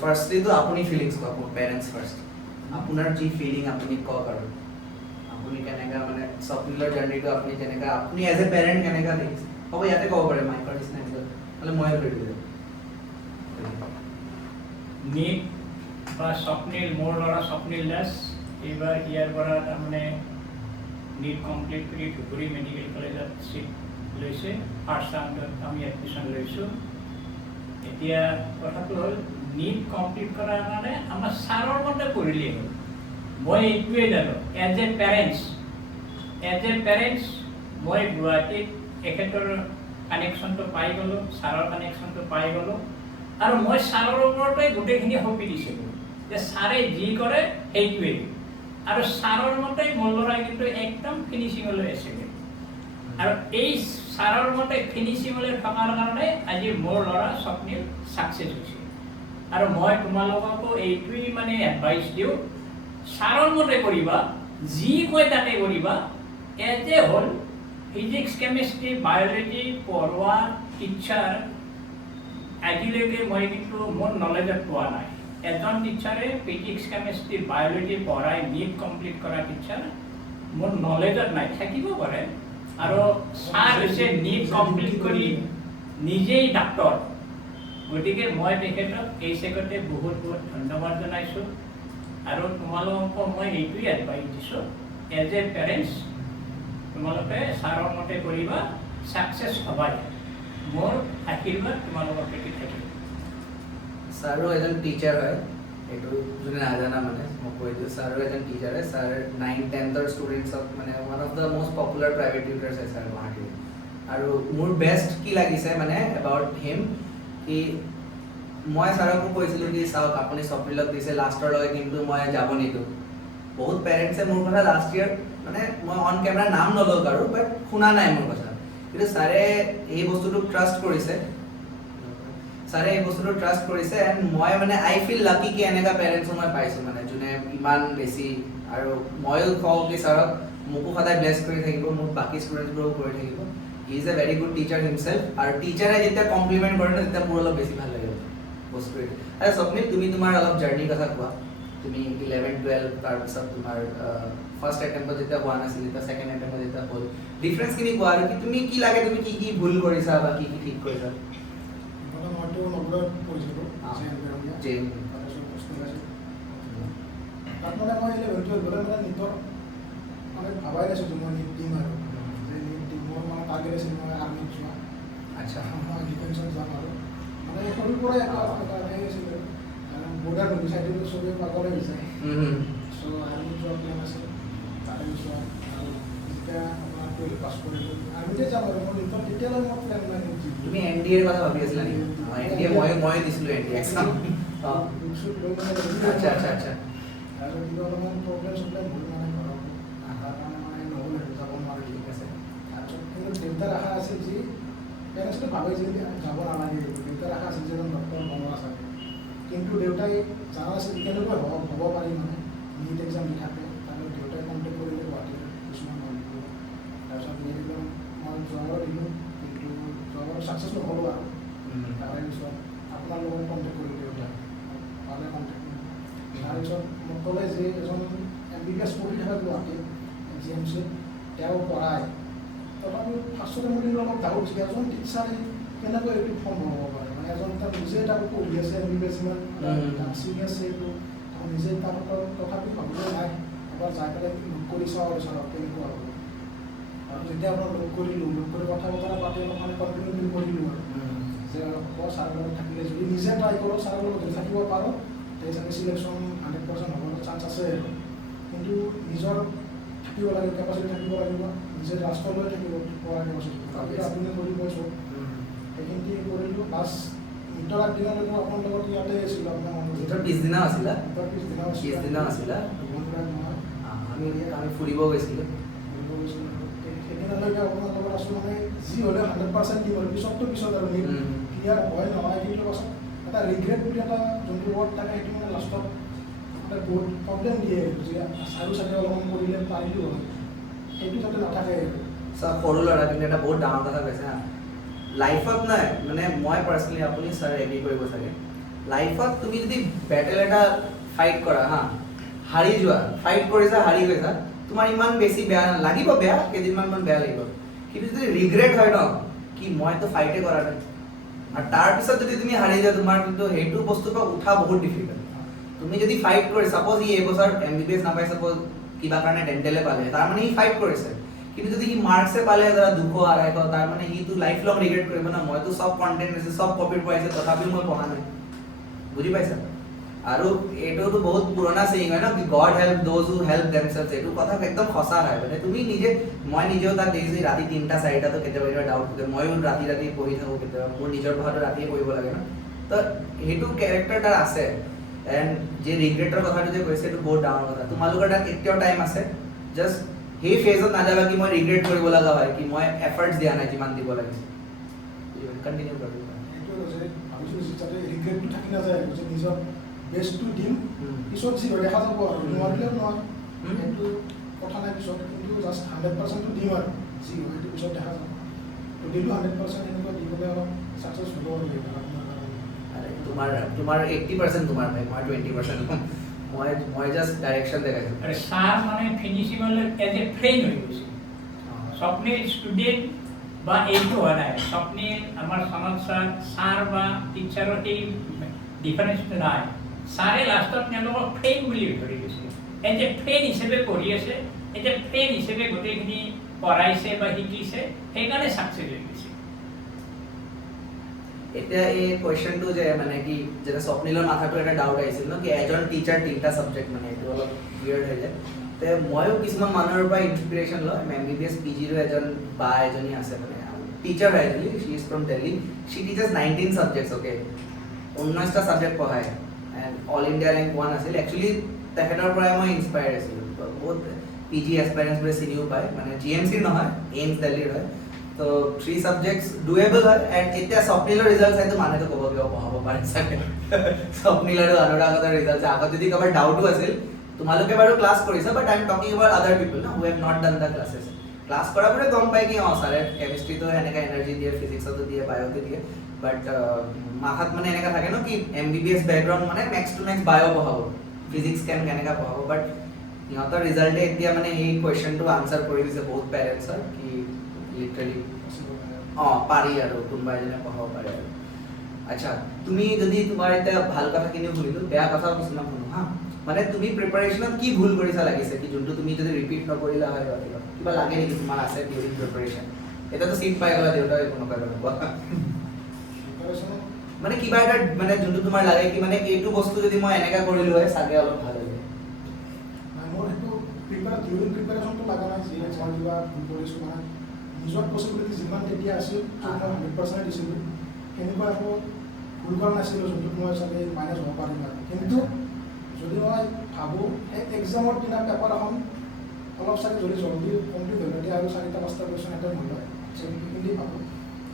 ফাৰ্স্টলি তো আপনি ফিলিংস কওক পেৰেণ্টছ ফাৰ্ষ্ট আপোনাৰ যি ফিলিং আপুনি কওক আৰু আপুনি কেনেকা মানে স্বপ্নিলৰ জাৰ্নিটো আপুনি যেনেকা আপুনি এজ এ পেৰেণ্ট কেনেকা দেখিছে হ'ব ইয়াতে ক'ব পাৰে মাইকৰ নিচিনা নহ'লে মই কৰি দিওঁ নীট বা স্বপ্নিল মোৰ ল'ৰা স্বপ্নিল দাস এইবাৰ ইয়াৰ পৰা তাৰমানে নীট কমপ্লিট কৰি ধুবুৰী মেডিকেল কলেজত চিট লৈছে ফাৰ্ষ্ট ৰাউণ্ডত আমি এডমিশ্যন লৈছোঁ এতিয়া কথাটো হ'ল নীট কমপ্লিট কৰাৰ কাৰণে আমাৰ ছাৰৰ মতে পঢ়িলেই হ'ল মই এইটোৱে জানো এজ এ পেৰেণ্টছ মই গুৱাহাটীত এখেতৰ কানেকশ্যনটো পাই গ'লোঁ ছাৰৰ কানেকশ্যনটো পাই গ'লোঁ আৰু মই ছাৰৰ ওপৰতে গোটেইখিনি সঁপি দিছিলোঁ যে ছাৰে যি কৰে সেইটোৱেই আৰু ছাৰৰ মতে মোৰ ল'ৰাই কিন্তু একদম ফিনিচিঙলৈ আছিলে আৰু এই ছাৰৰ মতে ফিনিচিঙলৈ থকাৰ কাৰণে আজি মোৰ ল'ৰা স্বপ্নিল ছাকচেছ হৈছে আৰু মই তোমালোককো এইটোৱেই মানে এডভাইচ দিওঁ ছাৰৰ মতে কৰিবা যি কয় তাতে কৰিবা এজ এ হ'ল ফিজিক্স কেমেষ্ট্ৰি বায়'লজি পঢ়োৱা টিচাৰ আজিলৈকে মই কিন্তু মোৰ নলেজত পোৱা নাই এজন টিচাৰে ফিজিক্স কেমেষ্ট্ৰি বায়'লজি পঢ়াই নীট কমপ্লিট কৰা টিচাৰ মোৰ নলেজত নাই থাকিব পাৰে আৰু ছাৰ হৈছে নীট কমপ্লিট কৰি নিজেই ডাক্তৰ গতিকে মই তেখেতক এই চেগতে বহুত বহুত ধন্যবাদ জনাইছোঁ আৰু তোমালোকক মই এইটোৱেই এডভাইচ দিছোঁ এজ এ পেৰেণ্টছ তোমালোকে ছাৰৰ মতে কৰিবা ছাকচেছ হ'বাই মোৰ আশীৰ্বাদ তোমালোকৰ প্ৰতি থাকিব ছাৰো এজন টিচাৰ হয় এইটো যোনে নাজানা মানে মই কৈ দিওঁ ছাৰো এজন টিচাৰ হয় ছাৰ 9-10ৰ ষ্টুডেণ্টছক মানে one of the most popular private tutors হয় ছাৰ গুৱাহাটীৰ আৰু মোৰ বেষ্ট কি লাগিছে মানে এবাউট হিম কি মই ছাৰকো কৈছিলোঁ কি চাওক আপুনি স্বপ্নিলক দিছে লাষ্টৰলৈকে কিন্তু মই যাব নিদিওঁ বহুত পেৰেণ্টছে মোৰ কথা লাষ্ট ইয়েৰ মানে মই অন কেমেৰা নাম নলওঁ আৰু বাট শুনা নাই মোৰ কথা কিন্তু ছাৰে এই বস্তুটো ট্ৰাষ্ট কৰিছে এণ্ড মই মানে আই ফিল লাকি কি এনেকুৱা পেৰেণ্টছো মই পাইছোঁ মানে যোনে ইমান বেছি আৰু ময়ো কওঁ কি ছাৰক মোকো সদায় ব্লেছ কৰি থাকিব মোক বাকী ষ্টুডেণ্টছবোৰকো কৰি থাকিব he is a very good teacher himself আৰু টিচাৰে যেতিয়া কমপ্লিমেণ্ট কৰে ন তেতিয়া মোৰ অলপ বেছি ভাল লাগে বস্তুটো আৰু স্বপ্নিল তুমি তোমাৰ অলপ জাৰ্ণিৰ কথা কোৱা তুমি 11-12 তাৰপিছত তোমাৰ ফাৰ্ষ্ট এটেম্পত যেতিয়া হোৱা নাছিল যেতিয়া ছেকেণ্ড এটেম্পত যেতিয়া হ'ল ডিফাৰেঞ্চখিনি কোৱা আৰু কি তুমি কি লাগে তুমি কি ভুল কৰিছা বা কি ঠিক কৰিছা মইতো নগৰত পঢ়িছিলোঁ জেইন তাত মানে মই 11-12 গ'লে মানে নীটৰ মানে ভাবাই নাছিলোঁ মই নীট দিম আৰু যে নীট দিম মোৰ মানে টাৰ্গেট আছিল মই আৰ্মিত যোৱা আচ্ছা মই ডিফেন্সত যাম আৰু মানে সৰুৰ পৰাই এটা হেৰি আছিল বৰ্ডাৰ বিচাৰিছিলোঁ চবেই পাগলে বিচাৰে চ' আৰ্মিত যোৱা প্লেন আছিল তাৰে যোৱা আৰু যেতিয়া আপোনাৰ 12 পাছ কৰিলোঁ আৰ্মিতে যাম আৰু মোৰ নীটত তেতিয়ালৈ মোৰ প্লেন নাই তুমি NDA ৰ কথা ভাবি আছিলা নেকি NDA মই দিছিলোঁ NDA এক্সাম আচ্ছা আৰু কিবা অলপমান প্ৰব্লেম চব্লেম হ'ল মানে ঘৰত তাৰ কাৰণে মানে নহ'ল আৰু যাব নোৱাৰিলোঁ ঠিক আছে তাৰপিছত কিন্তু দেউতাৰ আশা আছিল যি পেৰেণ্টছটো ভাবে যে যাব নালাগে দেউতাৰ আশা আছিল যে ডক্টৰ বনোৱা চাগে কিন্তু দেউতাই জানা আছিল কেনেকৈ হ'ব পাৰি মানে নীট এক্সাম দি থাকে তাৰপিছত দেউতাই কণ্টেক্ট কৰিলে গুৱাহাটীৰ কিছুমান মানুহ তাৰপিছত নীট এক্সাম মই যোৱাবাৰ দিলোঁ কিন্তু যোৱাবাৰ ছাকচেছ নহ'লোঁ আৰু তাৰে পিছত আপোনাৰ লগত কণ্টেক্ট কৰিলোঁ দেউতাই পালে কণ্টেক্ট তাৰপিছত মোক ক'লে যে এজন MBBS পঢ়ি থকা গুৱাহাটীত GMC তেওঁ পঢ়ায় তথাপিও ফাৰ্ষ্টতে মোৰ কিন্তু অলপ ডাউট যে এজন টিচাৰে কেনেকৈ এইটো সম্ভৱ হ'ব পাৰে মানে এজন তাত নিজে তাক পঢ়ি আছে MBBS ইমান চিৰিয়াছ এইটো নিজে তাৰ তথাপি ভাবিলে নাই এবাৰ যাই পেলাই লগ কৰি চাওঁ আৰু ছাৰক কেনেকুৱা হ'ব আৰু যেতিয়া আপোনাৰ লগ কৰি কথা বতৰা পাতি অলপ মানে কনফিডেণ্ট কৰিলোঁ আৰু যে হ'ব ছাৰৰ লগত থাকিলে যদি নিজে ট্ৰাই কৰোঁ ছাৰৰ লগত যদি থাকিব পাৰোঁ তেতিয়াহ'লে চিলেকশ্যন 100% হ'বলৈ চান্স আছে আৰু কিন্তু নিজৰ থাকিব লাগিব কেপাচিটি থাকিব লাগিব নিজে ৰাষ্ট্ৰলৈ থাকিব পৰা কেপাচিটি আপুনি কৰি কৈছোঁ সেইখিনি কৰিলোঁ লাষ্ট নীটৰ আগদিনালৈকে আপোনাৰ লগত ইয়াতে আছিলোঁ আপোনাৰ নীটৰ পিছদিনা আছিলা পিছদিনা আমি ফুৰিব গৈছিলোঁ সেইদিনালৈকে আপোনাৰ লগত আছোঁ মানে যি হ'লেও 100% দিব পিছততো পিছত আৰু নীট ক্লিয়াৰ হয় নহয় কিন্তু পাছত এটা ৰিগ্ৰেট বুলি এটা যোনটো ৱৰ্ড থাকে সেইটো মানে লাষ্টত এটা বহুত প্ৰব্লেম দিয়ে যে আৰু চাগে অলপমান কৰিলে পাৰিলোঁ হয় সেইটো যাতে নাথাকে চাওক সৰু ল'ৰা কিন্তু এটা বহুত ডাঙৰ কথা কৈছে হা লাইফত নাই মানে মই পাৰ্চনেলি আপুনি ছাৰ এগ্ৰি কৰিব চাগে লাইফত তুমি যদি বেটেল এটা ফাইট কৰা হা হাৰি যোৱা ফাইট কৰিছা হাৰি গৈছা তোমাৰ ইমান বেছি বেয়া লাগিব বেয়া কেইদিনমান বেয়া লাগিব কিন্তু যদি ৰিগ্ৰেট হয় ন কি মইতো ফাইটে কৰা নাই আৰু তাৰপিছত যদি তুমি হাৰি যোৱা তোমাৰ কিন্তু সেইটো বস্তুৰ পৰা উঠা বহুত ডিফিকাল্ট তুমি যদি ফাইট কৰি সাপোজ ই এবছৰ MBBS নাপাই সাপোজ কিবা কাৰণে ডেন্টেলে পালে তাৰ মানে ই ফাইট কৰিছে কিন্তু যদি সি মাৰ্কসে পালে ধৰা 200 250 তাৰ মানে সি তো লাইফ লং ৰিগ্ৰেট কৰিব না মইতো সব কন্টেন্ট আছে সব কপিৰ পাইছে তথাপিও মই পঢ়া নাই বুজি পাইছা আৰু এটোতো বহুত পুৰণা সেইং হয় না কি god help those who help themselves এটো কথা একদম সঁচা হয় মানে তুমি নিজে মই নিজেও তাক দেখিছো ৰাতি 3টা 4টা তো কেতিয়াবা ডাউট হয় মইও ৰাতি পঢ়ি থাকো কেতিয়াবা মোৰ নিজৰ পঢ়াটো ৰাতিয়ে পঢ়িব লাগে না তো হেতু ক্যাৰেক্টাৰ তাৰ আছে এন্ড যে ৰিগ্ৰেটৰ কথাটো যে কৈছে এটো বহুত ডাঙৰ কথা তোমালোকৰ তাত এতিয়াও টাইম আছে জাস্ট সেই ফেজত না যাবা কি মই ৰিগ্ৰেট কৰিব লগা হয় কি মই এফৰ্টস দিয়া নাই যিমান দিব লাগিছিল কন্টিনিউ কৰিব এইটো যে ভাবিছো যাতে ৰিগ্ৰেট থাকি না যায় যে নিজৰ বেষ্টটো দিম পিছত যি দেখা যাব আৰু নোৱাৰিলেও নহয় এইটো কথা নাই পিছত কিন্তু জাষ্ট 100% দিম আৰু যি হয় এইটো পিছত দেখা যাব তো দিলো 100% এনেকুৱা দিবলৈ অলপ সাকসেস হ'ব আৰু তোমাৰ 80% তোমাৰ ভাই মই 20% মই জাস্ট ডাইৰেকশন দেখাইছো আৰু স্যাৰ মানে ফিনিশিঙল এজ এ ফ্ৰেণ্ড হৈ গৈছে স্বপ্নেৰ স্টুডেন্ট বা এইটো হোৱা নাই স্বপ্নেৰ আমাৰ সমাজ স্যাৰ বা টিচাৰৰ এই ডিফাৰেন্সটো নাই স্যাৰে লাষ্টত তেওঁলোকক ফ্ৰেণ্ড বুলি ধৰি গৈছে এজ এ ফ্ৰেণ্ড হিচাপে পঢ়ি আছে এজ এ ফ্ৰেণ্ড হিচাপে গোটেইখিনি পঢ়াইছে বা শিকিছে সেইকাৰণে সাকসেস হৈ গৈছে এতিয়া এই কোৱেশ্চনটো যে মানে কি যেনে স্বপ্নিলৰ মাথাটো এটা ডাউট আহিছিল ন কি এজন টিচাৰ তিনটা সাবজেক্ট মানে এইটো অলপ উইয়াৰ্ড হৈ যায় তে মইও কিছুমান মানুহৰ পৰা ইনস্পিৰেশন লয় MBBS PG ৰ এজন বা এজনী আছে মানে টিচাৰ এজনী শি ইজ ফ্ৰম দিল্লী শি টিচেস 19 সাবজেক্টস ওকে 19টা সাবজেক্ট পঢ়ায় এন্ড অল ইন্ডিয়া ৰেংক 1 আছিল একচুয়ালি তেখেতৰ পৰা মই ইনস্পায়াৰ আছিলো বহুত PG এক্সপেৰিয়েন্স বে চিনিও পায় মানে GMC নহয় এইমছ দিল্লীৰ হয় তো 3 সাবজেক্টস ডুয়েবল হয় এন্ড এতিয়া স্বপ্নিলৰ ৰিজাল্টস আইতো মানে তো ক'ব কিয় পঢ়াব পাৰে চাগে স্বপ্নিলৰ আৰু অনুৰাগৰ ৰিজাল্টস আগত যদি কবাৰ ডাউটো আছিল তোমালোকে বাৰু ক্লাস কৰিছা but I am talking about other people না who have not done the classes class কৰা পৰে গম পাই কি সাৰে কেমিস্ট্রি তো এনেকা এনার্জি দিয়ে ফিজিক্সতো দিয়ে বায়োতে দিয়ে বাট মাথাত মানে এনেকা থাকে ন কি MBBS ব্যাকগ্রাউন্ড মানে ম্যাক্স টু ম্যাক্স বায়ো পঢ়াব ফিজিক্স কেনেকা পঢ়াব বাট ইহঁতৰ ৰিজাল্টে এতিয়া মানে এই কোৱেশ্চনটো আনসাৰ কৰি দিছে বহুত পেৰেন্টছৰ কি লিটাৰালি পাৰি আৰু কোনবা এজনে পঢ়াব পাৰে আৰু আচ্ছা তুমি যদি তোমাৰ এটা ভাল কথা কিনিও শুনিলো বেয়া কথাও কিছুমান শুনো হা মানে তুমি প্ৰিপাৰেচনত কি ভুল কৰিছা লাগিছে কি যোনটো তুমি যদি ৰিপিট নকৰিলা হয় কিবা লাগে নেকি তোমাৰ আছে ডিউৰিং প্ৰিপাৰেচন এটা তো সিট পাই গলা দেউতা কোনো কাৰনে মানে কিবা এটা মানে যোনটো তোমাৰ লাগে কি মানে এইটো বস্তু যদি মই এনেকা কৰিলো হয় সাগে অলপ ভাল হৈ যায় মোৰ হেতু ডিউৰিং প্ৰিপাৰেচনটো লাগা নাই যে মই কিবা ভুল কৰিছো মানে নিজৰ পসিবিলিটি যিমান তেতিয়া আছিল 100% দিছিলো কেনেকুৱা আকৌ ভুল কৰা নাছিলো যোনটো মই চাগে মাইনাছ হ'ব পাৰিম কিন্তু যদি মই ভাবোঁ এই এক্সামৰ দিনা পেপাৰ এখন অলপ চাগে যদি জলদি কমপ্লিট হৈ যায় আৰু 4টা 5টা কুৱেশ্যন এটেম্প হৈ যায় সেইখিনি ভাবোঁ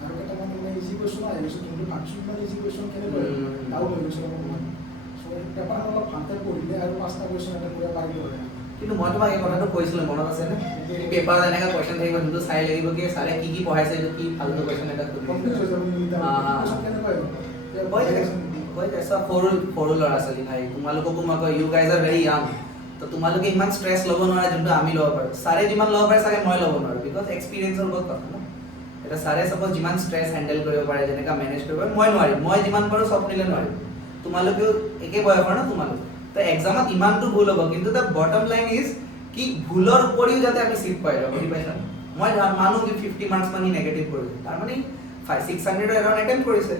আৰু কেইটামান মানে ইজি কুৱেশ্যন আহি গৈছে যোনটো ভাবিছোঁ মানে ইজি কুৱেশ্যন কেনেকৈ ডাউট হৈ গৈছে অলপমান চ' পেপাৰখন অলপ ভালকৈ পঢ়িলে আৰু 5টা কুৱেশ্যন এটেম্প কৰিব পাৰিলোঁ হয় কিন্তু মই তোমাক এই কথাটো কৈছিলো মনত আছে নে পেপাৰ এনেকা কোৱেশ্চন থাকিব যোনটো চাই লাগিব কি সাৰে কি পঢ়াইছে এইটো কি ফালতু কোৱেশ্চন এটা কমপ্লিট হৈ যাব হয় এসা সৰু ল'ৰা ছোৱালী ভাই তোমালোককো মই কয় you guys are very young তো তোমালোকে ইমান ষ্ট্ৰেছ ল'ব নোৱাৰা যোনটো আমি ল'ব পাৰোঁ সাৰে যিমান ল'ব পাৰে চাগে মই ল'ব নোৱাৰোঁ বিকজ এক্সপিৰিয়েঞ্চৰ ওপৰত কথা ন এটা সাৰে সাপোজ যিমান ষ্ট্ৰেছ হেণ্ডেল কৰিব পাৰে যেনেকা মেনেজ কৰিব পাৰে মই নোৱাৰিম মই যিমান পাৰোঁ স্বপ্নিলে নোৱাৰিম তোমালোকেও একে বয়সৰ ন তোমালোক তো এক্সামত ইমানটো ভুল হ'ব কিন্তু দ্য বটম লাইন ইজ কি ভুলৰ উপৰিও যাতে আমি সিট পাই যাওঁ বুজি পাইছা মই মানো কি 50 মাৰ্কস মানি নেগেটিভ কৰিছে তাৰ মানে 600 এৰাউণ্ড এটেম্প কৰিছে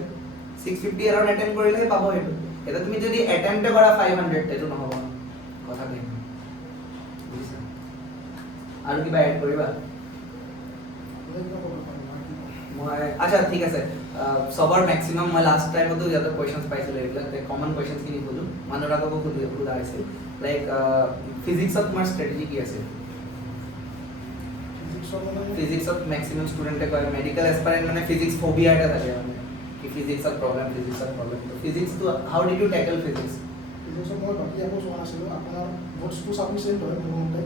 650 এৰাউণ্ড এটেম্প কৰিলে পাব সেইটো এটা তুমি যদি এটেম্পটে কৰা 500 তেটো নহব কথা কি বুজিছা আৰু কিবা এড কৰিবা মই আচ্ছা ঠিক আছে সবৰ ম্যাক্সিমাম মই লাষ্ট টাইমতো ইয়াতে কোৱেশ্চনস পাইছিল এইবিলাক কমন কোৱেশ্চনস কিনি খুলো মানুহৰাককো খুদা আছিল লাইক ফিজিক্সত তোমাৰ ষ্ট্ৰেটেজি কি আছে ফিজিক্সত ম্যাক্সিমাম ষ্টুডেন্টে কয় মেডিকেল এসপাইৰেন্ট মানে ফিজিক্স ফোবিয়া এটা থাকে মানে কি ফিজিক্সত প্ৰবলেম তো ফিজিক্সটো হাউ ডিড ইউ ট্যাকল ফিজিক্স ফিজিক্সত মই বাকী একো চোৱা নাছিলোঁ আপোনাৰ নোটছটো চাফিচিয়েণ্ট হয় মোৰ মতে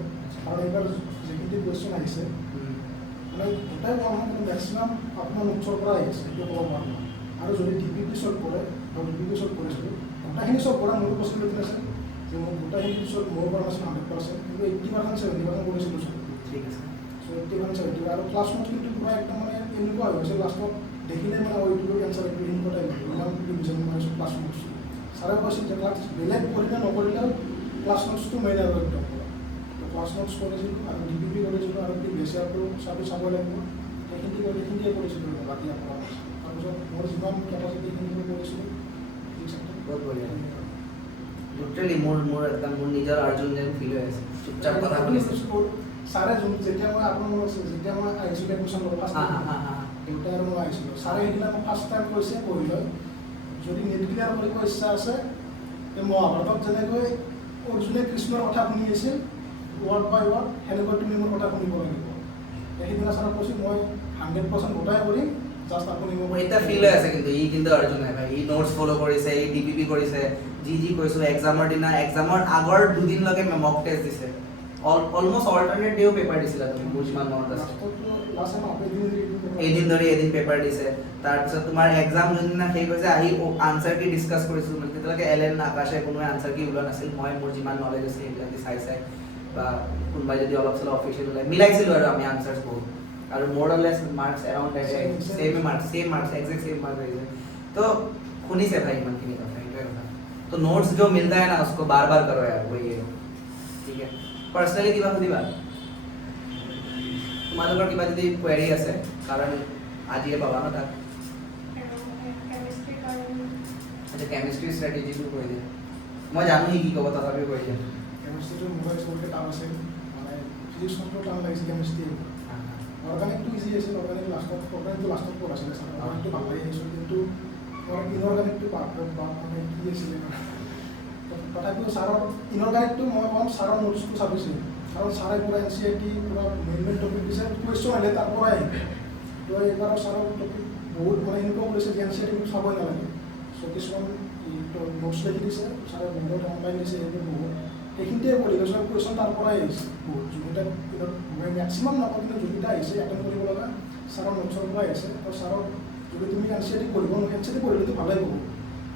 আৰু এইবাৰ যিখিনি কুৱেশ্যন আহিছে মানে গোটাই কোৱা নহয় কিন্তু মেক্সিমাম আপোনাৰ নোটছৰ পৰা আহিছে সেইটো ক'ব পাৰোঁ আৰু যদি DPP চল্ভ কৰে মই DPP চল্ভ কৰিছিলোঁ গোটেইখিনি চব কৰা মোৰ পচিবিলিটি আছে যে মোৰ গোটেইখিনি চব মোৰ পৰা আছে 100%, কিন্তু 80% 70% কৰিছিলোঁ চব। ঠিক আছে। চ' 80% 70% আৰু ক্লাছ নোট কিন্তু পুৰা একদম মানে এনেকুৱা হৈ গৈছে লাষ্টত দেখিলে মানে এইটো এনচাৰ এইটো এনেকুৱা টাইপ ইমান ডিভিজন মানে ক্লাছ নোটছ ছাৰে কৈছিল যে ক্লাছ বেলেগ কৰিলে নকৰিলেও ক্লাছ নোটছটো মেইন আৰু একদম পুৰা। ক্লাছ নোটছ কৰিছিলোঁ আৰু DPP কৰিছিলোঁ আৰু বেচিয়াৰটো চাব লাগিব, সেইখিনিয়ে কৰিছিলোঁ বাকী আপোনাৰ তাৰপিছত মোৰ যিমান কেপাচিটি সেইখিনি কৰিছিলোঁ। বহুত বঢ়িয়া। লিটাৰেলি মোৰ একদম মোৰ নিজৰ অৰ্জুন যেন ফিল হৈ আছে, চুপচাপ কথা শুনিছোঁ। ছাৰে যেতিয়া মই আপোনাৰ মনত আছে যেতিয়া মই আহিছিলোঁ এডমিশ্যন ল'ব ফাৰ্ষ্ট দেউতাই আৰু মই আহিছিলোঁ, ছাৰে সেইদিনা মোক ফাৰ্ষ্ট টাইম কৈছে পঢ়ি লয় যদি নেট ক্লিয়াৰ কৰিব ইচ্ছা আছে মহাভাৰতত যেনেকৈ অৰ্জুনে কৃষ্ণৰ কথা শুনি আছিল ৱৰ্ড বাই ৱৰ্ড, সেনেকৈ তুমি মোৰ কথা শুনিব লাগিব। সেইদিনা ছাৰক কৈছোঁ মই 100% গোটাই কৰিম, জাষ্ট আপুনি মোক এতিয়া ফিল হৈ আছে কিন্তু ই কিন্তু অৰ্জুন নাই ভাই, ই নোটছ ফ'ল' কৰিছে, ই DPP কৰিছে, যি কৈছোঁ এক্সামৰ দিনা এক্সামৰ আগৰ দুদিনলৈকে মক টেষ্ট দিছে, অলমষ্ট অল্টাৰনেট ডেও পেপাৰ দিছিলা তুমি, মোৰ যিমান মনত আছে। এদিন ধৰি এদিন পেপাৰ দিছে, তাৰপিছত তোমাৰ এক্সাম যোনদিনা শেষ হৈছে আহি আনচাৰ কি ডিছকাছ কৰিছোঁ, মানে তেতিয়ালৈকে LN আকাশে কোনোৱে আনচাৰ কি ওলোৱা নাছিল, মই মোৰ যিমান নলেজ আছে সেইবিলাক চাই বা কোনোবাই যদি অলপ চলপ অফিচিয়েল ওলাই মিলাইছিলোঁ আৰু আমি আনচাৰ্ছ বহুত, আৰু মোৰ less marks around same marks exact same marks আহিছে। তো শুনিছে ভাই ইমানখিনি কথা, এইটোৱে কথা। তো নোটছ जो मिलता है ना उसको बार बार करो यार, वही है। ठीक है, पर्सनली কিবা সুধিবা? তোমালোকৰ কিবা যদি কুৱেৰি আছে, কাৰণ আজিয়ে পাবা ন তাক। আচ্ছা, কেমিষ্ট্ৰি ষ্ট্ৰেটেজিটো কৈ দিয়া। মই জানো সি কি ক'ব, তথাপিও কৈ দিয়া। কেমিষ্ট্ৰিটো মোবাইল চবতকৈ টান আছিল, মানে ফিজিক্সটো টান লাগিছিল কেমিষ্ট্ৰি। অৰ্গেনিকটো ইজি আছিল, অৰ্গেনিকটো লাষ্টত পঢ়াইছিলে ছাৰ, অৰ্গেনিকটো ভাল লাগি আহিছিল, কিন্তু ইনঅৰ্গেনিকটো মানে কি আছিলে তথাপিও ছাৰৰ ইনঅৰ্গেনিকটো মই ক'ম ছাৰৰ নোটছটো চাবিছিল, কাৰণ ছাৰে পুৰা NCERT পুৰা মেইন টপিক দিছে, কুৱেশ্যন আহিলে তাৰ পৰাই আহিব। তো এইবাৰ ছাৰৰ টপিক বহুত মানে এনেকুৱা কৰিছে যে NCERT চাবই নালাগে, চ' কিছুমান নোটছ লিখি দিছে ছাৰে, বহুত অনলাইন দিছে, সেইবোৰ বহুত সেইখিনিতে পঢ়ি গৈছোঁ, কুৱেশ্যন তাৰ পৰাই আহিছে বহুত, যোনকেইটা মেক্সিমাম নকওঁ কিন্তু যোনকেইটা আহিছে এটেণ্ড কৰিব লগা ছাৰৰ নোটছৰ পৰাই আহিছে। তো ছাৰৰ যদি তুমি NCERT পঢ়িব NCERT পঢ়িলেতো ভালেই হ'ব,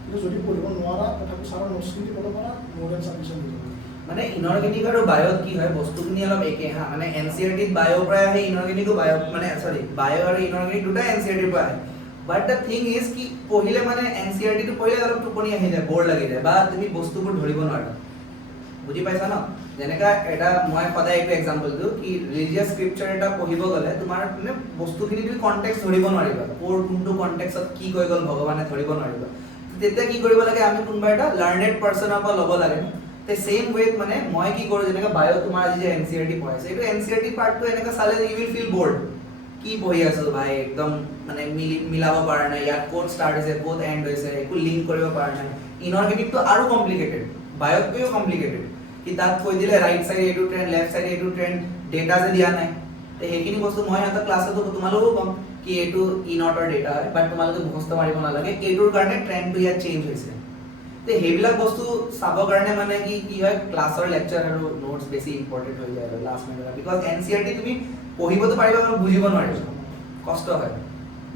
কিন্তু যদি পঢ়িব নোৱাৰা তথাপি ছাৰৰ নোটছখিনি পঢ়িব পাৰা, মোৰ দেন চাফিচিয়েণ্ট হৈ যাব। মানে ইনঅৰ্গেনিক আৰু বায়'ত কি হয় বস্তুখিনি অলপ একে হা, মানে NCERTত বায়'ৰ পৰা আহে, ইনঅৰ্গেনিকো বায়' মানে চৰি বায়' আৰু ইনঅৰ্গেনিক দুটাই NCERTৰ পৰা আহে। বাট দ্য থিং ইজ কি পঢ়িলে মানে NCERTটো পঢ়িলে অলপ টোপনি আহি যায়, ব'ৰ লাগি যায়, বা তুমি বস্তুবোৰ ধৰিব নোৱাৰা। বুজি পাইছা ন? যেনেকা এটা মই সদায় এইটো এক্সাম্পল দিওঁ কি ৰিলিজিয়াছ স্ক্ৰিপচাৰ এটা পঢ়িব গ'লে তোমাৰ মানে বস্তুখিনি তুমি কণ্টেক্সট ধৰিব নোৱাৰিবা, কোনটো কণ্টেক্সটত কি কৈ গ'ল ভগৱানে ধৰিব নোৱাৰিবা। তেতিয়া কি কৰিব লাগে, আমি কোনোবা এটা লাৰ্ণেড পাৰ্চনৰ পৰা ল'ব লাগে। তে ছেম ৱেত মানে মই কি কৰোঁ, যেনেকৈ বায়' তোমাৰ আজি যে NCERT পঢ়াইছে, এইটো NCERT পাৰ্টটো এনেকৈ চালে ইউ উইল ফিল ব'ৰ্ড, কি পঢ়ি আছোঁ ভাই, একদম মানে মিলাব পৰা নাই, ইয়াত ক'ত ষ্টাৰ্ট হৈছে ক'ত এণ্ড হৈছে, একো লিংক কৰিব পৰা নাই। ইনঅৰ্গেনিকটো আৰু কমপ্লিকেটেড, বায়'তকৈও কমপ্লিকেটেড, কি তাত কৈ দিলে ৰাইট চাইড এইটো ট্ৰেণ্ড, লেফ্ট চাইড এইটো ট্ৰেণ্ড, ডেটা যে দিয়া নাই। তো সেইখিনি বস্তু মই সিহঁতৰ ক্লাছতো তোমালোকো ক'ম কি এইটো ইনঅৰ্ডাৰ ডেটা হয়, বাট তোমালোকে মুখস্থ মাৰিব নালাগে, এইটোৰ কাৰণে ট্ৰেণ্ডটো ইয়াত চেঞ্জ হৈছে। তো সেইবিলাক বস্তু চাবৰ কাৰণে মানে কি হয়, ক্লাছৰ লেকচাৰ আৰু নোটছ বেছি ইম্পৰ্টেণ্ট হৈ যায় আৰু লাষ্ট মিনিটত, বিকজ NCERT তুমি পঢ়িবতো পাৰিবা কিন্তু বুজিব নোৱাৰিবা, কষ্ট হয়,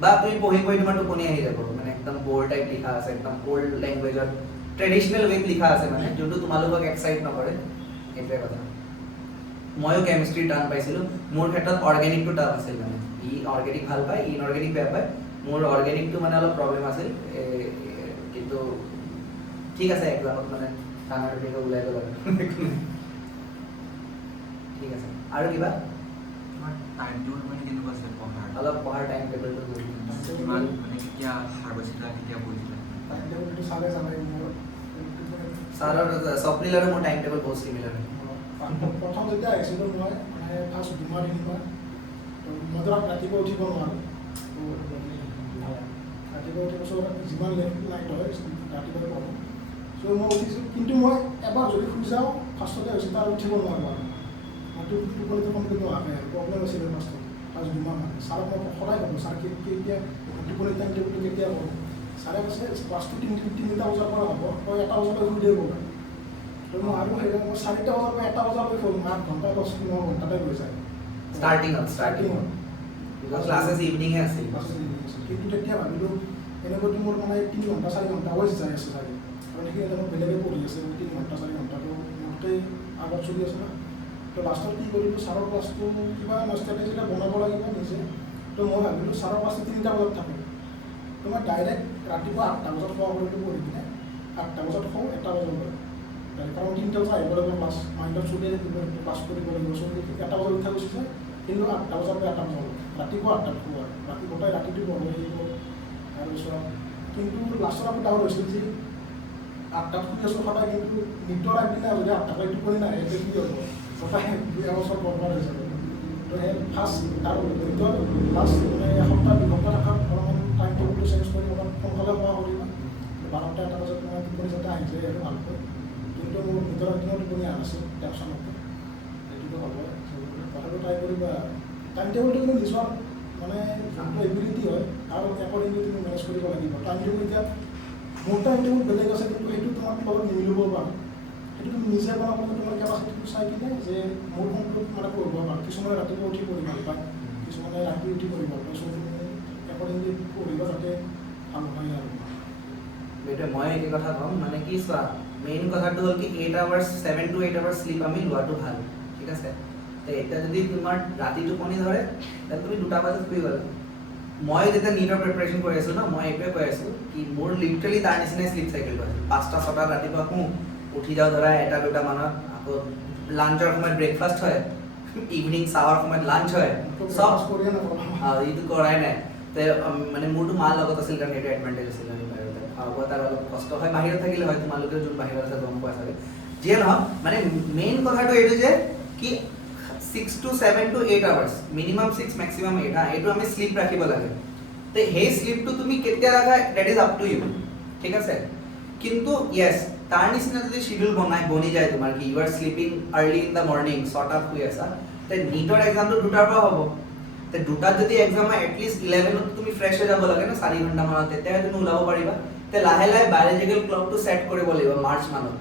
বা তুমি পঢ়ি তোমাৰ টোপনি আহি যাব, মানে একদম ব'ৰ টাইপ লিখা আছে, একদম অল্ড লেংগুৱেজত ট্ৰেডিচনেল ৱেত লিখা আছে, মানে যোনটো তোমালোকক এক্সাইট নকৰে, সেইটোৱে কথা। ময়ো কেমিষ্ট্ৰি টান পাইছিলোঁ, মোৰ ক্ষেত্ৰত অৰ্গেনিকটো টান আছিল, মানে ই অৰ্গেনিক ভাল পায়, ইনঅৰ্গেনিক বেয়া পায়, মোৰ অৰ্গেনিকটো মানে অলপ প্ৰব্লেম আছিল, কিন্তু ঠিক আছে এক্সামত মানে খানাৰ বিহু ওলাই গ'ল আৰু ঠিক আছে। আৰু কিবা টাইম টেবুল মানে কেনেকুৱা আছে পঢ়াৰ? অলপ পঢ়াৰ টাইম টেবুলটো কিমান মানে কেতিয়া সাৰ পাইছিলা, কেতিয়া পঢ়িছিলা? টাইম টেবুলটো ছাৰে জানে মোৰ। ছাৰৰ স্বপ্নিল আৰু মোৰ টাইম টেবুল বহুত চিমিলাৰ। প্ৰথম যেতিয়া আহিছিলোঁ মই মানে ফাৰ্ষ্ট 2 মাহ 3 মাহ, মই ধৰক ৰাতিপুৱা উঠিব নোৱাৰোঁ, ৰাতিপুৱা উঠিব চব যিমান লাইট হয় ৰাতিপুৱাই পঢ়োঁ। চ' মই উঠিছোঁ, কিন্তু মই এবাৰ যদি শুই যাওঁ ফাৰ্ষ্টতে হৈছে তাৰ উঠিব নোৱাৰোঁ আৰু মই টোপনিটো কমপ্লিট নোহোৱাকৈ প্ৰব্লেম হৈছিলে ফাৰ্ষ্ট 2 মাহ মানে। ছাৰক মই সদায় ভাবোঁ ছাৰ কেতিয়া টোপনি টাইম টেবুলটো কেতিয়া কৰোঁ, ছাৰে কৈছে ক্লাছটো 3টা বজাৰ পৰা হ'ব, তই 1টা বজালৈ শুই দিব পাৰোঁ। তো মই আৰু মই 4টা বজাৰ পৰা 1টা বজালৈ শুম, 8 ঘণ্টা 10-9 ঘণ্টাতে হৈ যায় ষ্টাৰ্টিঙত ক্লাছেছ ইভিনিঙে আছিল। কিন্তু তেতিয়া ভাবিলোঁ এনেকৈতো মোৰ মানে 3 ঘণ্টা 4 ঘণ্টা ৱেষ্ট যাই আছে চাগে, কাৰণ সেইখিনি টাইমত বেলেগে পঢ়ি আছে 3 ঘণ্টা 4 ঘণ্টাটো মোটেই আগত চলি আছে না তো লাষ্টত কি কৰিলোঁ ছাৰৰ ক্লাছটো কিবা ষ্ট্ৰেটেজি এটা বনাব লাগিব নিজে তো মই ভাবিলোঁ ছাৰৰ ক্লাছটো 3টা বজাত থাকে তো মই ডাইৰেক্ট ৰাতিপুৱা 8টা বজাত খোৱা কৰিলোঁ পঢ়ি কিনে 8টা বজাত খাওঁ 1টা বজালৈ কাৰণ 3টা বজাত আহিব লাগিব ক্লাছ মাইণ্ডত চলি থাকিব ক্লাছ কৰিব লাগিব চলি 1টা বজাত উঠা গৈছে কিন্তু 8টা বজাৰ পৰা 1টা বজালৈ ৰাতিপুৱা 8টাত খোৱা বাকী গোটেই ৰাতিটো বন্ধ হৈ থাকিব তাৰপিছত কিন্তু লাষ্টত আকৌ ডাউট হৈছিল যে 8টাত শুই আছোঁ সদায় কিন্তু নিতৰ আগদিনা যদি 8টা পৰা টোপনি নাহে এতিয়া কি হ'ব সদায় 2 বছৰ বৰবাদ হৈ যাব তো সেই ফাৰ্ষ্ট তাৰ ভিতৰত ফাৰ্ষ্ট মানে এসপ্তাহ 2 ঘণ্টা থকাত অলপমান টাইম টেবুলটো চেঞ্জ কৰি অলপ সোনকালে খোৱা কৰিবা 12টা 1টা বজাত মানে টোপনি যাতে আহি যায় সেইটো ভালকৈ কিন্তু মোৰ ভিতৰৰ একদিনৰ টোপনি অহা নাছিল টেনশ্যনতে সেইটোতো হ'ব কথাটো ট্ৰাই কৰিবা টাইম টেবুলটো কিন্তু নিজৰ মানে যোনটো এবিলিটি হয় তাৰ একৰ্ডিংলি তুমি মেনেজ কৰিব লাগিব টাইম টেবুল এতিয়া মোৰ টাইম টেবুল বেলেগ আছে কিন্তু সেইটো তোমাৰ লগত নিমিলিব পাৰে সেইটো তুমি নিজে বনাব তোমাৰ কেপাচিটিটো চাই কিনে যে মোৰ কোনটো মানে পঢ়িব পাৰোঁ কিছুমানে ৰাতিপুৱা উঠি পঢ়ি ভাল পায় কিছুমানে ৰাতি উঠি পঢ়ি ভাল পায় চ' তুমি একৰ্ডিংলি পঢ়িব যাতে ভাল হয় আৰু বেটা মই এই কথা কম মানে কি চোৱা মেইন কথাটো হ'ল কি 8 আৱাৰ্ছ 7 to 8 আৱাৰ্ছ শ্লিপ আমি লোৱাটো ভাল ঠিক আছে তো এটা যদি তোমাৰ ৰাতি টোপনি ধৰে তেন্তে তুমি 2টা বজাত শুই গ'লা মই যেতিয়া নিটৰ প্ৰিপাৰেশ্যন কৰি আছোঁ ন মই এইটোৱে কৈ আছোঁ কি মোৰ লিটাৰেলি তাৰ নিচিনাই শ্লিপ চাইকেলটো আছে 5টা 6টাত ৰাতিপুৱা শুওঁ উঠি যাওঁ ধৰা 1টা 2টা মানত আকৌ লাঞ্চৰ সময়ত ব্ৰেকফাষ্ট হয় ইভিনিং চাৱাৰ সময়ত লাঞ্চ হয় চব কৰিয়ে নাপাওঁ এইটো কৰাই নাই তো মানে মোৰতো মাৰ লগত আছিল কাৰণ সেইটো এডভান্টেজ আছিল খোৱা বোৱা তাৰ অলপ কষ্ট হয় বাহিৰত থাকিলে হয় তোমালোকে যোন বাহিৰত আছে গম পোৱা চাগে যিয়ে নহওক মানে মেইন কথাটো এইটো যে কি 6 to 7 to 8 hours minimum 6 maximum 8 এইটো আমি শ্লিপ ৰাখিব লাগে তো সেই শ্লিপটো তুমি কেতিয়া ৰাখা date is up to you ঠিক আছে কিন্তু য়েছ তাৰ নিচিনা যদি শিডিউল বনি যায় তোমাৰ কি you are sleeping early in the morning 6টাত শুই আছা তে নিটৰ এক্সামটো 2টাৰ পৰা হ'ব তে 2টাত যদি এক্সাম হয় এটলিষ্ট 11ত তুমি ফ্ৰেছ হৈ যাব লাগে ন 4 ঘণ্টা মানত তেতিয়াহে তুমি ওলাব পাৰিবা তে লাহে লাহে বায়'লজিকেল ক্লকটো ছেট কৰিব লাগিব মাৰ্চ মানত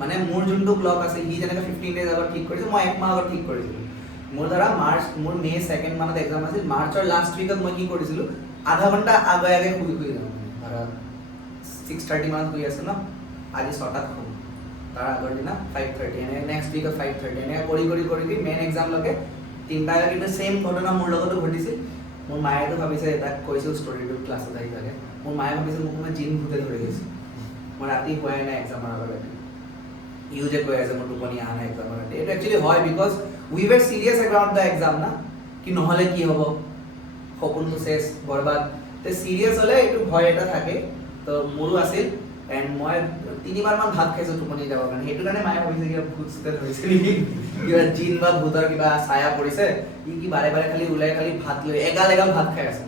মানে মোৰ যোনটো ক্লক আছে সি যেনেকৈ 15 ডেজ আগত ঠিক কৰিছে মই 1 মাহ আগত ঠিক কৰিছিলোঁ মোৰ ধৰা মোৰ মে 2nd মানত এক্সাম আছিল মাৰ্চৰ লাষ্ট উইকত মই কি কৰিছিলোঁ আধা ঘণ্টা আগে আগে শুই যাওঁ ধৰা 6:30 মানত শুই আছোঁ ন আজি 6টাত শুম তাৰ আগৰ দিনা 5:30 এনে নেক্সট উইকত 5:30 এনে কৰি মেইন এক্সামলৈকে 3টা কিন্তু ছেইম ঘটনা মোৰ লগতো ঘটিছিল মোৰ মায়েতো ভাবিছে তাক কৈছোঁ ষ্টৰিটো ক্লাছত আহি থাকে মোৰ মায়ে ভাবিছে মোক মই জিন ভূতে ধৰি গৈছে মই ৰাতি শুৱাই নাই এক্সামৰ আগত ইউ যে কৈ আছে মোৰ টোপনি অহা নাই এক্সামৰ আগত এইটো একচুৱেলি হয় because we were serious about the exam না কি নহ'লে কি হ'ব সপোনটো চেছ বৰবাদ তে চিৰিয়াছ হ'লে এইটো ভয় এটা থাকে তো মোৰো আছিল এণ্ড মই 3বাৰমান ভাত খাইছোঁ টোপনি যাবৰ কাৰণে সেইটো কাৰণে মায়ে ভাবিছে কিবা ভূত চুতে ধৰিছে নেকি কিবা জিন বা ভূতৰ কিবা ছায়া পৰিছে ই কি বাৰে বাৰে খালি ওলাই খালি ভাত লৈ এগাল ভাত খাই আছে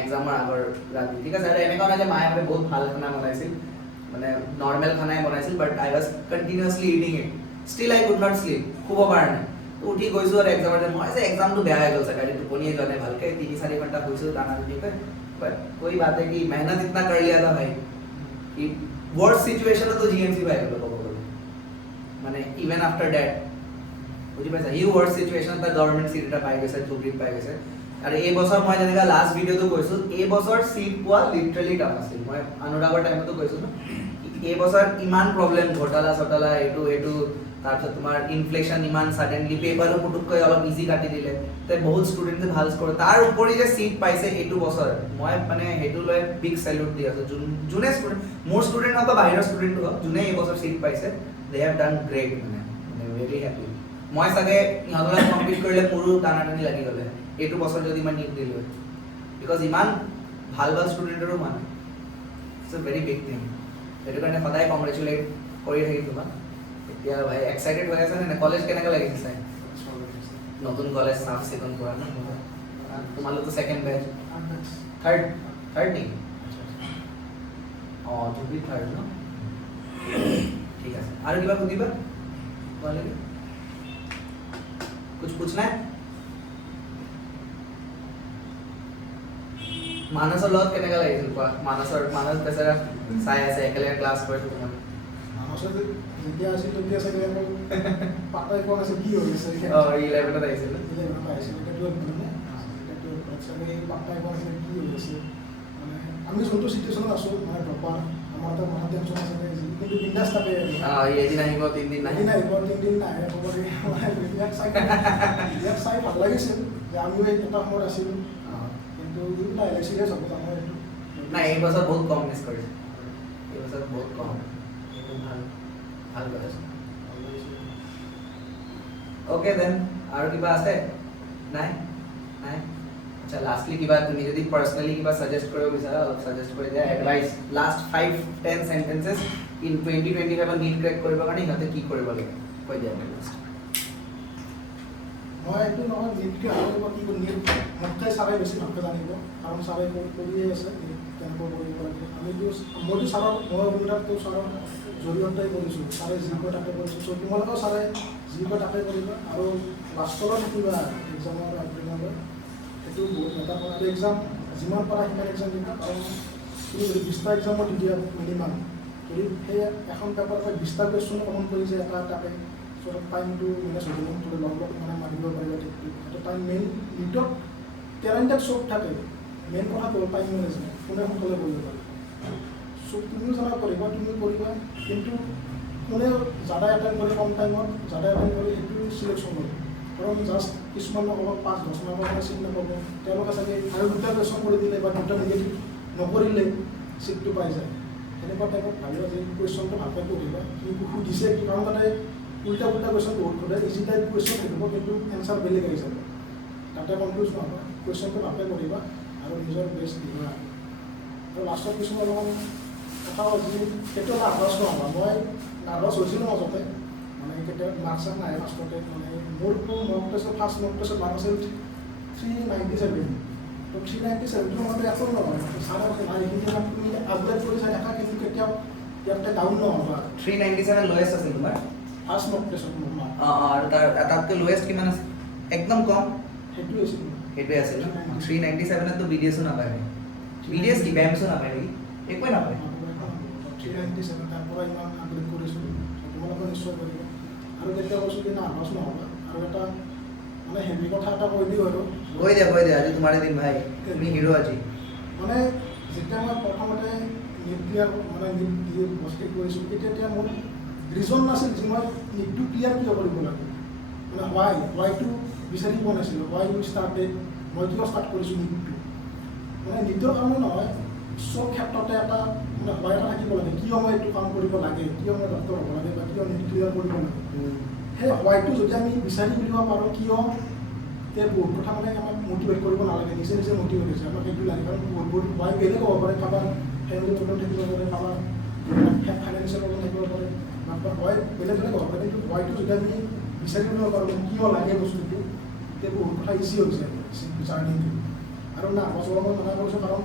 এক্সামৰ আগৰ ৰাতি ঠিক আছে আৰু এনেকুৱা নহয় যে মায়ে মানে বহুত ভাল খানা বনাইছিল মানে নৰ্মেল খানাই বনাইছিল but I was continuously eating it still I could not sleep শুব পৰা নাই উঠি গৈছোঁ আৰু এক্সামৰ টাইম মই যে এক্সামটো বেয়া হৈ গ'ল চাগে টোপনিয়ে যোৱা নাই ভালকৈ 3-4 ঘণ্টা শুইছোঁ দানা দি কয় বাট কোই বাত है कि मेहनत इतना कर लिया था भाई कि वर्स्ट सिचुएशन तो जीएमसी पाई गलो ক'ব গ'লে মানে ইভেন আফটাৰ ডেট বুজি পাইছা ই वर्स्ट सिचुएशन এটা গভৰ্ণমেণ্ট সিট এটা পাই গৈছে টুগ্ৰিত পাই গৈছে আৰু এই বছৰ মই যেনেকা লাষ্ট ভিডিঅ'টো কৈছোঁ এই বছৰ সিট পোৱা লিটাৰেলি টাফ আছিল মই অনুৰাগৰ টাইমতো কৈছোঁ ন এই বছৰ ইমান প্ৰব্লেম ঘটালা এইটো তাৰপিছত তোমাৰ ইনফ্লেশ্যন ইমান ছাডেনলি পেপাৰো পুটুককৈ অলপ ইজি কাটি দিলে তে বহুত ষ্টুডেণ্টে ভাল স্ক'ৰ তাৰ উপৰি যে চিট পাইছে এইটো বছৰ মই মানে সেইটো লৈ বিগ চেলুট দি আছোঁ যোনে ষ্টুডেণ্ট মোৰ ষ্টুডেণ্ট হওক বা বাহিৰৰ ষ্টুডেণ্ট হওক যোনে এই বছৰ চিট পাইছে দে হেভ ডান গ্ৰেট মানে ভেৰি হেপী মই চাগে ইহঁতৰ লগত কম্পিট কৰিলে মোৰো টানাটানি লাগি গ'লে এইটো বছৰ যদি মই নিট দিলোঁ বিকজ ইমান ভাল ষ্টুডেণ্টৰো মানে it's a very big thing সেইটো কাৰণে সদায় কংগ্ৰেচুলেট কৰি থাকি তোমাক এতিয়া ভাই এক্সাইটেড হৈ আছে নে কলেজ কেনেকৈ লাগিছে চাই নতুন কলেজ চাফ চিকুণ কৰা ন তোমালোকতো ছেকেণ্ড বেচ থাৰ্ড নেকি অঁ তুমি থাৰ্ড ন ঠিক আছে আৰু কিবা সুধিবা তোমালোকে कुछ पूछना है মানসৰ লগত কেনেকৈ লাগিছিল কোৱা মানস বেচাৰা চাই আছে একেলগে ক্লাছ কৰিছোঁ তোমাৰ মানসৰ যেতিয়া আছিল তেতিয়া চাগে আকৌ পাতাই পোৱা নাছিল কি হৈ আছে 11ত আহিছিল 11ত আহিছিল এতিয়া 12 মানে চাগে পাতাই পোৱা নাছিল কি হৈ আছে মানে আমি যোনটো চিটুৱেশ্যনত আছোঁ মানে ড্ৰপাৰ আমাৰ তো মনত টেনশ্যন আছে কিন্তু বিন্দাছ থাকে এদিন আহিব 3 দিন নাহে এদিন আহিব 3 দিন নাহে খবৰে ইয়াক চাই ভাল লাগিছিল যে আমিও এটা সময়ত আছিলোঁ কিন্তু লাহে লাহে চিৰিয়াছ হ'ব আমাৰ এইটো নাই এই বছৰ বহুত কম মিছ কৰিছে এই বছৰ বহুত কম কিন্তু ভাল ভাল কৰিছে ওকে দেন আৰু কিবা আছে নাই নাই আচ্ছা লাষ্টলি কিবা তুমি যদি পাৰ্সোনালি কিবা সাজেষ্ট কৰিব বিচাৰা অলপ সাজেষ্ট কৰি দিয়া advice last 5-10 sentences in 2025 NEET crack কৰিবৰ কাৰণে ইহঁতে কি কৰিব লাগে কৈ দিয়া লাষ্ট মই এইটো নহয় নীটকে আনিব কি নীট মুখ্য চাৰে বেছি ভালকৈ জানিব কাৰণ চাৰে কৰিয়ে আছে কেনেকৈ কৰিব লাগে আমিতো মইতো ছাৰৰ মই অভিজ্ঞতাটো ছাৰৰ জৰিয়তে কৰিছোঁ ছাৰে যি কয় তাকে কৰিছোঁ চ' তোমালোকেও ছাৰে যি কয় তাকে কৰিবা আৰু লাষ্টলৈ থাকিবা এক্সামৰ আগদিনালৈ সেইটো বহুত এটা আৰু এক্সাম যিমান পাৰা সিমান এক্সাম দিবা কাৰণ তুমি যদি 20টা এক্সামত দি দিয়া মিনিমাম যদি সেই এখন পেপাৰ 20টা কুৱেশ্যন কমন কৰি যায় এটা এটাকে চ' টাইমটো মেনেজ হৈ যাব তুমি লগ মানে মাৰিব পাৰিবা সেইটো টাইম মেইন নীটত টেলেণ্টেড চব থাকে মেইন কথাটো টাইম মেনেজমেণ্ট কোনে সোনকালে কৰিব পাৰে চ' তুমিও জনা কৰিবা তুমি কৰিবা কিন্তু কোনে জাদা এটেণ্ড কৰে কম টাইমত জাদা এটেণ্ড কৰে সেইটো চিলেকশ্যন কৰে কাৰণ জাষ্ট কিছুমান নক'ব 5-10 নম্বৰ কাৰণে চিট নাপাব তেওঁলোকে চাগে আৰু 2টা কুৱেশ্যন কৰি দিলে বা 2টা নিগেটিভ নকৰিলে চিটটো পাই যায় সেনেকুৱা টাইপত ভাবিবা যে কুৱেশ্যনটো ভালকৈ পঢ়িবা তুমি সুধিছে এইটো কাৰণ তাতে উল্টা কুৱেশ্যন বহুত সোধে ইজি টাইপ কুৱেশ্যন সুধিব কিন্তু এনচাৰ বেলেগ আহি যাব তাতে কনফিউজ নহ'বা কুৱেশ্যনটো ভালকৈ পঢ়িবা আৰু নিজৰ বেষ্ট দিবা আৰু লাষ্টত কিছুমান অলপমান কথা যি সেইটো নাৰ্ভাছ নহ'বা মই নাৰ্ভাছ হৈছিলোঁ মাজতে মানে কেতিয়া মাৰ্কছ নাহে ফাৰ্ষ্টতে মানে মোৰতো মক টেষ্টত ফাৰ্ষ্ট মক টেষ্টত মাৰ্ক আছিল 397 তো 397টো মানে একো নহয় ছাৰ নাই এইখিনি তুমি আপডেট কৰি চাই থাকা কিন্তু কেতিয়াও ইয়াতে ডাউন নহ'বা 397 লোয়েষ্ট আছিল তোমাৰ ফাৰ্ষ্ট মক টেষ্টত মোৰ মাৰ্ক আৰু তাৰ তাতকৈ লোয়েষ্ট কিমান আছে একদম কম সেইটোৱে আছিল সেইটোৱে আছিল 397 তো বিডিএছও নাপায় বিডিএছ কি ব্যায়ামছো নাপায় নেকি একোৱে নাপায় 397 তাৰ পৰা ইমান আপডেট কৰিছোঁ তোমালোকে নিশ্চয় কৰিবা আৰু তেতিয়া কৈছোঁ কি নাৰ্ভাছ নহ'বা আৰু এটা মানে হেভি কথা এটা কৈ দিওঁ আৰু কৈ দিয়া আজি তোমাৰে দিন ভাই তুমি হিৰো আজি মানে যেতিয়া মই প্ৰথমতে নীট ক্লিয়াৰ মানে নীট দি বস্তি কৰিছোঁ তেতিয়া মোৰ ৰিজন নাছিল যে মই নীটটো ক্লিয়াৰ কিয় কৰিব লাগে মানে ৱাইটো বিচাৰি পোৱা নাছিলোঁ ৱাই ইউ ষ্টাৰ্টেড মই কিয় ষ্টাৰ্ট কৰিছোঁ নীটটো মানে নীটৰ কাৰণে নহয় চব ক্ষেত্ৰতে এটা মানে ৱাই এটা থাকিব লাগে কিয় মই এইটো কাম কৰিব লাগে কিয় মই ডক্টৰ হ'ব লাগে বা কিয় নীট ক্লিয়াৰ কৰিব লাগে সেই ৱাইটো যদি আমি বিচাৰি উলিয়াব পাৰোঁ কিয় এই বহুত কথা মানে আমাক মটিভেট কৰিব নালাগে নিজে নিজে মটিভেট হৈছে আমাক সেইটো লাগে কাৰণ বহুত ৱাই বেলেগ হ'ব পাৰে কাৰোবাৰ ফেমিলি প্ৰব্লেম থাকিব পাৰে কাৰোবাৰ ফাইনেন্সিয়েল প্ৰব্লেম থাকিব পাৰে বা ৱাই বেলেগ বেলেগ হ'ব পাৰে কিন্তু ৱাইটো যদি আমি বিচাৰি উলিয়াব পাৰোঁ কিয় লাগে বস্তুটো তেতিয়া বহুত কথা ইজি হৈছে জাৰ্ণিটো আৰু না বছৰ মই মানা কৰিছোঁ কাৰণ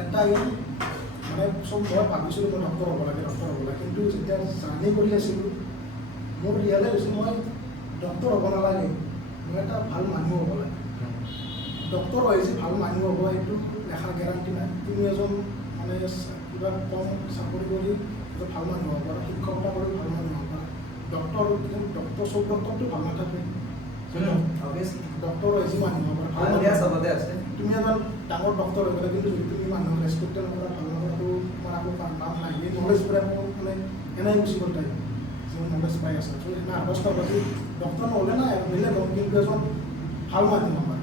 এটা মানে চব মই ভাবিছিলোঁ মই ডক্টৰ হ'ব লাগে কিন্তু যেতিয়া জাৰ্ণি কৰি আছিলোঁ মোৰ ৰিয়েলাইজ হৈছিল মই ডক্টৰ হ'ব নালাগে মই এটা ভাল মানুহ হ'ব লাগে ডক্টৰ হৈ যে ভাল মানুহ হ'ব সেইটো দেখাৰ গেৰাণ্টি নাই তুমি এজন মানে কিবা কম চাকৰি কৰি ভাল মানুহ হ'ব পাৰা শিক্ষকতা কৰি ভাল মানুহ হ'ব পাৰা ডক্টৰ চব ডক্টৰটো ভাল নাথাকে ডক্টৰ হৈ যে মানুহ হ'ব পাৰা চবতে আছে তুমি এজন ডাঙৰ ডক্টৰ হৈ গ'লে কিন্তু যদি তুমি মানুহক ৰেচপেক্ট নকৰা ভাল নকৰাটো তোমাৰ আকৌ নাম নাই এই নলেজবোৰ আকৌ মানে এনেই গুচি গ'ল তাই নলেজ পাই আছে চ' সেইদিনা আগষ্ট বাজি ডক্টৰ নহ'লে নাই বেলেগ হ'ম কিন্তু এজন ভাল মানুহ আমাৰ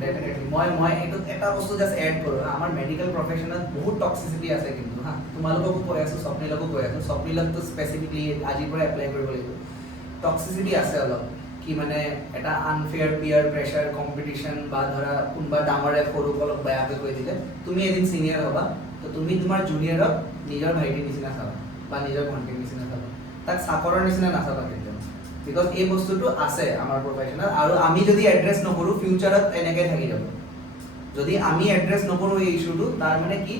ডেফিনেটলি মই এইটোত এটা বস্তু জাষ্ট এড কৰোঁ আমাৰ মেডিকেল প্ৰফেশ্যনত বহুত টক্সিচিটি আছে কিন্তু হা তোমালোককো কৈ আছোঁ স্বপ্নিলকো কৈ আছোঁ স্বপ্নিলকতো স্পেচিফিকলি আজিৰ পৰা এপ্লাই কৰিব লাগিব টক্সিচিটি আছে অলপ কি মানে এটা আনফেয়াৰ পিয়াৰ প্ৰেছাৰ কম্পিটিশ্যন বা ধৰা কোনোবা ডাঙৰে সৰুক অলপ বেয়াকৈ কৈ দিলে তুমি এদিন ছিনিয়ৰ হ'বা তো তুমি তোমাৰ জুনিয়ৰক নিজৰ ভাইটিৰ নিচিনা চাবা বা নিজৰ ভণ্টিৰ নিচিনা চাবা তাক চাকৰৰ নিচিনা নাচাবা কেতিয়াও বিকজ এই বস্তুটো আছে আমাৰ প্ৰফেশ্যনত আৰু আমি যদি এড্ৰেছ নকৰোঁ ফিউচাৰত এনেকৈ থাকি যাব যদি আমি এড্ৰেছ নকৰোঁ এই ইছ্যুটো তাৰ মানে কি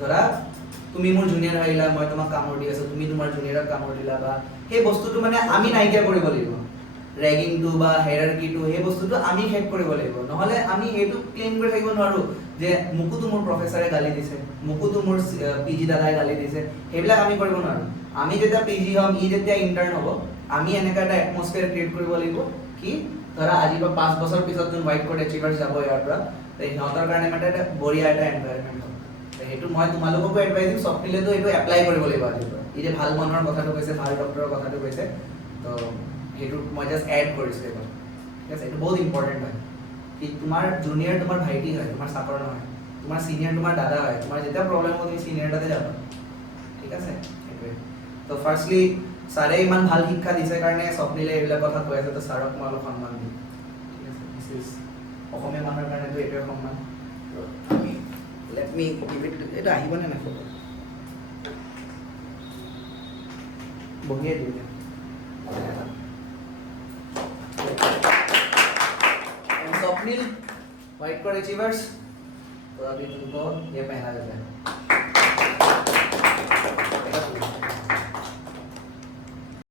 ধৰা তুমি মোৰ জুনিয়ৰ আহিলা মই তোমাক কামোৰ দি আছোঁ তুমি তোমাৰ জুনিয়ৰক কামোৰ দিলা বা সেই বস্তুটো মানে আমি নাইকিয়া কৰিব লাগিব ৰেগিংটো বা হেৰাৰ্কিটো সেই বস্তুটো আমি শেষ কৰিব লাগিব নহ'লে আমি এইটো ক্লেইম কৰি থাকিব নোৱাৰোঁ যে মোকোতো মোৰ প্ৰফেচাৰে গালি দিছে মোকোতো মোৰ পিজি দাদাই গালি দিছে সেইবিলাক আমি কৰিব নোৱাৰোঁ আমি যেতিয়া পিজি হ'ম ই যেতিয়া ইণ্টাৰ্ণ হ'ব আমি এনেকুৱা এটা এটমস্ফিয়াৰ ক্ৰিয়েট কৰিব লাগিব কি ধৰা আজি বা 5 বছৰ পিছত যোন হোৱাইট কোড এচিভাৰ্ছ যাব ইয়াৰ পৰা সিহঁতৰ কাৰণে মানে এটা বঢ়িয়া এটা এনভাইৰনমেণ্ট হ'ব সেইটো মই তোমালোককো এডভাইচ দিম, স্বপ্নিলেতো এইটো এপ্লাই কৰিব লাগিব আজিৰ পৰা। ই যে ভাল মানুহৰ কথাটো কৈছে, ভাল ডক্টৰৰ কথাটো কৈছে, তো সেইটো মই জাষ্ট এড কৰিছোঁ এইবাৰ, ঠিক আছে? এইটো বহুত ইম্পৰ্টেণ্ট হয় কি তোমাৰ জুনিয়ৰ তোমাৰ ভাইটি হয়, তোমাৰ চাকৰ নহয়, তোমাৰ চিনিয়ৰ তোমাৰ দাদা হয়, তোমাৰ যেতিয়া প্ৰব্লেম হ'ব তুমি চিনিয়ৰ তাতে যাবা, ঠিক আছে? সেইটোৱে। তো ফাৰ্ষ্টলি ছাৰে ইমান ভাল শিক্ষা দিছে কাৰণে স্বপ্নিলে এইবিলাক কথা কৈ আছে, তো ছাৰক মই অলপ সন্মান দিম, ঠিক আছে? দিছ ইজ অসমীয়া মানুহৰ কাৰণেতো এইটোৱে সন্মান। তো আমি লেট মি গিভ ইট, এইটো আহিবনে নাই ফটো? বহিয়ে দিওঁ এতিয়া। स्वप्निल व्हाइट कॉलर अचीवर्स, तो अभी तुमको ये पहना देता है।